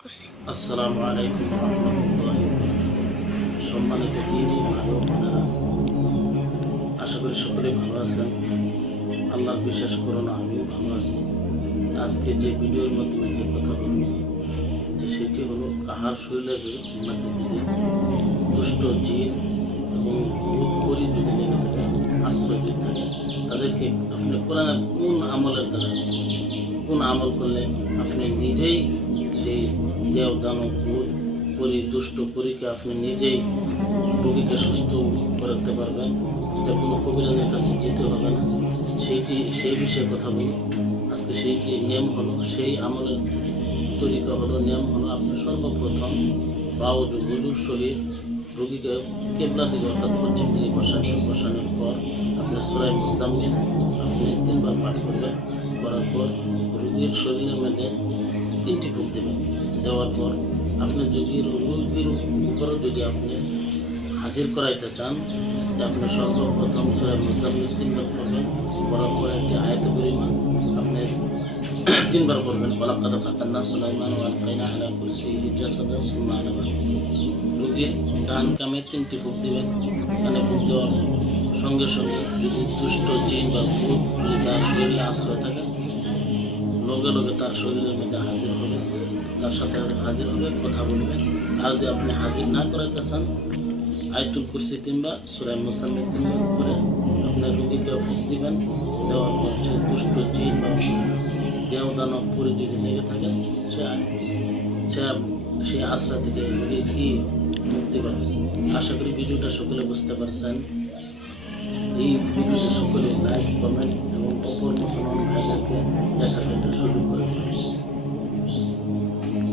করছি আসসালামু আলাইকুম সম্মানিত দিনী ভাই আশা করি সকলে ভালো আছেন। আল্লাহর বিশ্বাস করো না আমিও ভালো আছি। আজকে যে ভিডিওর মাধ্যমে যে কথা বলব, যে সেটি হলো কাহার শরীরে যদি দুষ্ট জিন এবং পরি যদি লেগে থাকে আশ্রয় দিয়ে থাকে তাদেরকে আপনি কোরআনের কোন আমলের দ্বারা, কোন আমল করলে আপনি নিজেই সেই দেও ভূত পরি দুষ্ট পরীকে আপনি নিজেই রোগীকে সুস্থ করাতে পারবেন। সেটা কোনো কবিরাজের কাছে যেতে হবে না। সেইটি, সেই বিষয়ে কথা বলুন আজকে সেইটি নিয়ম হলো, সেই আমলের তরিকা হলো, নিয়ম হলো আপনি সর্বপ্রথম বাউ গুজুর সহিত রোগীকে কেবলা দিকে অর্থাৎ পশ্চিম দিকে বসাবেন। বসানোর পর আপনি সুরাই মুসাম্মিন আপনি তিনবার পাঠ করবেন। করার পর রোগীর শরীরের মধ্যে তিনটি ফুক দেবেন। দেওয়ার পর আপনি যদি রোগীর উপরে যদি আপনি হাজির করাইতে চান আপনি সর্বপ্রথম সুরাই মুসাম্মিন তিনবার পড়বেন, পড়ার পর একটি আয়ত পরিমা আপনি তিনবার পড়বেন। ওলাকাদ ফাতান্না সুলাইমান ওয়াল কাইনা আলা কুরসি জাসাদা সুম্মা আলাবা রোগীর ডান কামে তিনটি ফুক দিবেন। এখানে ফুক দেওয়ার সঙ্গে সঙ্গে যদি দুষ্ট জিন বা ভূত যদি তার শরীরে আশ্রয় থাকে লগে লগে তার শরীরের মধ্যে হাজির হবে, তার সাথে হাজির হবে, কথা বলবেন আর যদি আপনি হাজির না করাতে চান আইটুল কুরসি তিনবার সুরাই মুসাল্লির তিনবার করে আপনার রুগীকে ফুক দিবেন, দেওয়ার পর সে দুষ্ট জিন বা দেহ দানব পুরী যদি লেগে থাকে, সে সে সেই আশ্রয় থেকে রুগী কি মুক্তি পাবে আশা করি ভিডিওটা সকলে বুঝতে পারছেন। এই ভিডিওটি সকলে লাইক কমেন্ট এবং অপর মুসলমান ভাইদেরকে দেখার সুযোগ